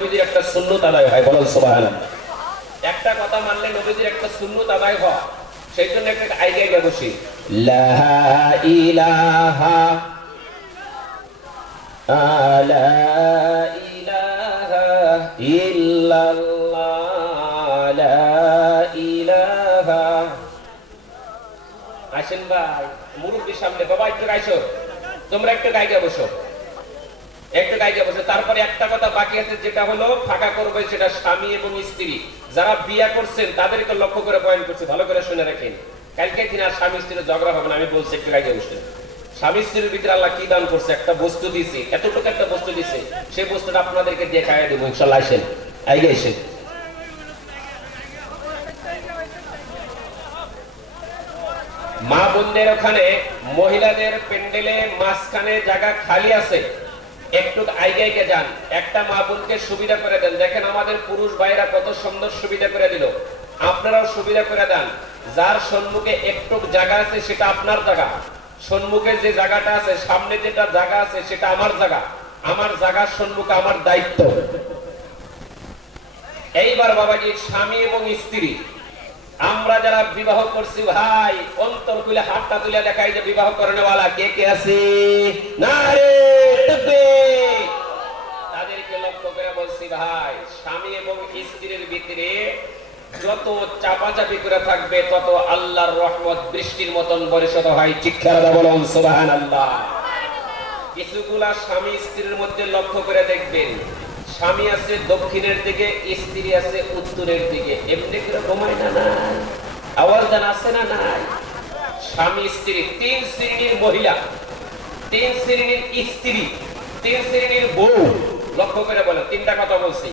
নবীজির একটা সুন্নত আদায় হয়, বলেন সুবহানাল্লাহ। একটা কথা মানলে নবীজির একটা সুন্নত আদায় হয়, সেই জন্য একটা আইডিয়া বসি, লা ইলাহা লা ইলাহা ইল্লাল্লাহ লা ইলাহা। আসেন ভাই, মুরব্বির সামনে, বাবা একটু গাইছো, তোমরা একটু গাইতে বসো, একটু গাইতে বসে। তারপরে একটা কথা বাকি আছে, যেটা হলো ফাঁকা করবে, সেটা স্বামী এবং স্ত্রী যারা বিয়ে করছেন তাদেরকে লক্ষ্য করে বয়ান করছে, ভালো করে শুনে রাখেন। কালকে দিন আর স্বামী স্ত্রীর ঝগড়া হবে না, আমি বলছি একটু গাইতে বসে। স্বামী স্ত্রীর ভিতরে আল্লাহ কি দান করছে, একটা বস্তু দিয়েছে, এতটুকু একটা বস্তু দিয়েছে, সেই বস্তুটা আপনাদেরকে দেখায় দেবো ইনশাল্লাহ। আসেন, আইগে এসেন। মা বোনদের ওখানে মহিলাদের প্যান্ডেলে মাঝখানে জায়গা খালি আছে, একটু আইগাইকে যান, একটা মা বোনকে সুবিধা করে দেন। দেখেন আমাদের পুরুষ ভাইরা কত সুন্দর সুবিধা করে দিল, আপনারাও সুবিধা করে দেন। যার সম্মুখে একটু জায়গা আছে সেটা আপনার জায়গা, সম্মুখে যে জায়গাটা আছে, সামনে যেটা জায়গা আছে সেটা আমার জায়গা, আমার জায়গার সম্মুখে আমার দায়িত্ব। এইবার বাবাজি, স্বামী এবং স্ত্রী আমরা যারা বিবাহ করছি ভাই, অন্তর খুলে হাতটা তুলে দেখাই যে বিবাহ করেনেওয়ালা কে কে আছে, নারে তাকবীর। তাদেরকে লক্ষ্য করে বলছি ভাই, স্বামী এবং স্ত্রীর ভিতরে যত চাপাচাপি করে থাকবে তত আল্লাহর রহমত বৃষ্টির মতন বর্ষিত হয়। ঠিক খেলা বলুন সুবহানাল্লাহ। কিছুগুলা স্বামী স্ত্রীর মধ্যে লক্ষ্য করে দেখবেন, স্বামী আছে দক্ষিণের দিকে, স্ত্রী আছে উত্তরের দিকে, এমনি করে ঘুমায় না, নাই আওয়াজ দান আছে না নাই? স্বামী স্ত্রী তিন শ্রেণীর মহিলা, তিন শ্রেণীর স্ত্রী, তিন শ্রেণীর বউ। লক্ষ্য করে বলেন, তিনটা কথা বলছি।